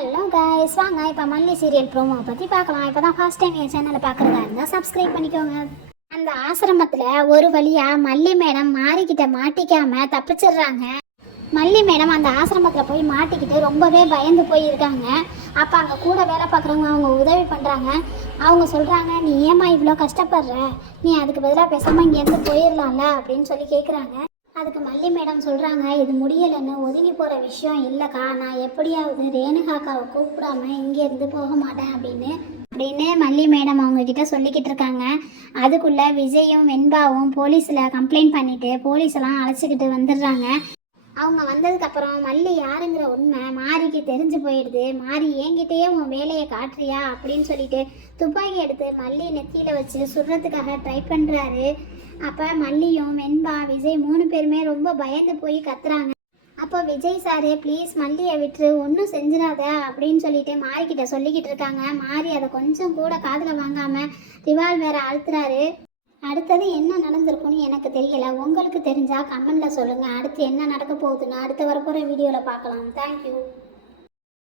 Hello guys, வாங்க இப்போ மல்லி சீரியல் ப்ரோமோ பற்றி பார்க்கலாம். இப்போ தான் ஃபர்ஸ்ட் டைம் என் சேனலை பார்க்குறதா இருந்தால் சப்ஸ்கிரைப் பண்ணிக்கோங்க. அந்த ஆசிரமத்தில் ஒரு வழியாக மல்லி மேடம் மாறிக்கிட்ட மாட்டிக்காம தப்பிச்சிடுறாங்க. மல்லி மேடம் அந்த ஆசிரமத்தில் போய் மாட்டிக்கிட்டு ரொம்பவே பயந்து போயிருக்காங்க. அப்போ அங்கே கூட வேலை பார்க்குறவங்க அவங்க உதவி பண்ணுறாங்க. அவங்க சொல்கிறாங்க, நீ ஏமா இவ்வளோ கஷ்டப்படுற, நீ அதுக்கு பதிலாக பேசாமல் இங்கேருந்து போயிடலாம்ல அப்படின்னு சொல்லி கேட்குறாங்க. அதுக்கு மல்லி மேடம் சொல்கிறாங்க, இது முடியலைன்னு ஒதுங்கி போகிற விஷயம் இல்லைக்கா, நான் எப்படியாவது ரேணுகாக்காவை கூப்பிடாம இங்கேருந்து போக மாட்டேன் அப்படின்னு மல்லி மேடம் அவங்கக்கிட்ட சொல்லிக்கிட்டு இருக்காங்க. அதுக்குள்ளே விஜயும் வெண்பாவும் போலீஸில் கம்ப்ளைண்ட் பண்ணிவிட்டு போலீஸெல்லாம் அழைச்சிக்கிட்டு வந்துடுறாங்க. அவங்க வந்ததுக்கப்புறம் மல்லி யாருங்கிற உண்மை மாரிக்கு தெரிஞ்சு போயிடுது. மாரி என்கிட்டயே உன் வேலையை காட்டுறியா அப்படின்னு சொல்லிட்டு துப்பாக்கி எடுத்து மல்லி நெத்தியில் வச்சு சுடுறதுக்காக ட்ரை பண்ணுறாரு. அப்போ மல்லியும் வெண்பா விஜய் 3 பேருமே ரொம்ப பயந்து போய் கத்துறாங்க. அப்போ விஜய் சாரு, ப்ளீஸ் மல்லியை விட்டுரு, ஒன்றும் செஞ்சிடாத அப்படின்னு சொல்லிட்டு மாரிக்கிட்ட சொல்லிக்கிட்டு இருக்காங்க. மாரி அதை கொஞ்சம் கூட காதில் வாங்காமல் ரிவால்வேரை அழுத்துறாரு. அடுத்தது என்ன நடந்திருக்குன்னு எனக்கு தெரியல. உங்களுக்கு தெரிஞ்சால் கமெண்டில் சொல்லுங்கள். அடுத்து என்ன நடக்க போகுதுன்னு அடுத்து வரப்போகிற வீடியோவில் பார்க்கலாம். தேங்க்யூ.